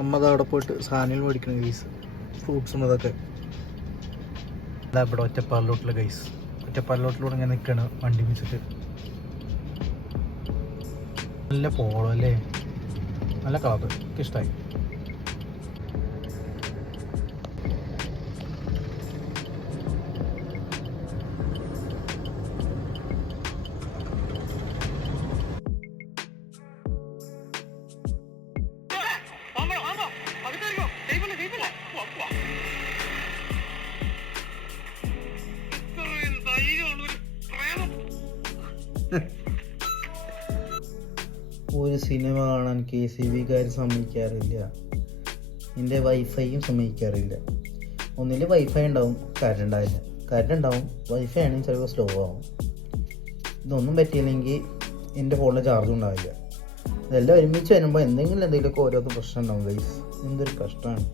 അമ്മ അവിടെ പോയിട്ട് സാധനങ്ങൾ മേടിക്കണം ഗൈസ്, ഫ്രൂട്ട്സും അതൊക്കെ. അതാ ഇവിടെ ഒറ്റപ്പാലിലോട്ടുള്ള ഗൈസ്, ഒറ്റപ്പാലിലോട്ടിലൂടെ ഇങ്ങനെ നിൽക്കുകയാണ് വണ്ടി വെച്ചിട്ട്. നല്ല പോളോ അല്ലേ, നല്ല കളർ, എനിക്ക് ഇഷ്ടമായി. ഒരു സിനിമ കാണാൻ KCBക്കാർ സമ്മതിക്കാറില്ല, എൻ്റെ വൈഫൈയും സമ്മതിക്കാറില്ല. ഒന്നിൽ വൈഫൈ ഉണ്ടാവും, കറണ്ട് ഉണ്ടാവില്ല, കറണ്ട് ഉണ്ടാവും, വൈഫൈ ആണെങ്കിൽ ചിലപ്പോൾ സ്ലോ ആവും. ഇതൊന്നും പറ്റിയില്ലെങ്കിൽ എൻ്റെ ഫോണിൽ ചാർജും ഉണ്ടാവില്ല. ഇതെല്ലാം ഒരുമിച്ച് വരുമ്പോൾ എന്തെങ്കിലുമൊക്കെ ഓരോരോ പ്രശ്നം ഉണ്ടാവും ഗൈസ്. എന്തൊരു കഷ്ടമാണ്.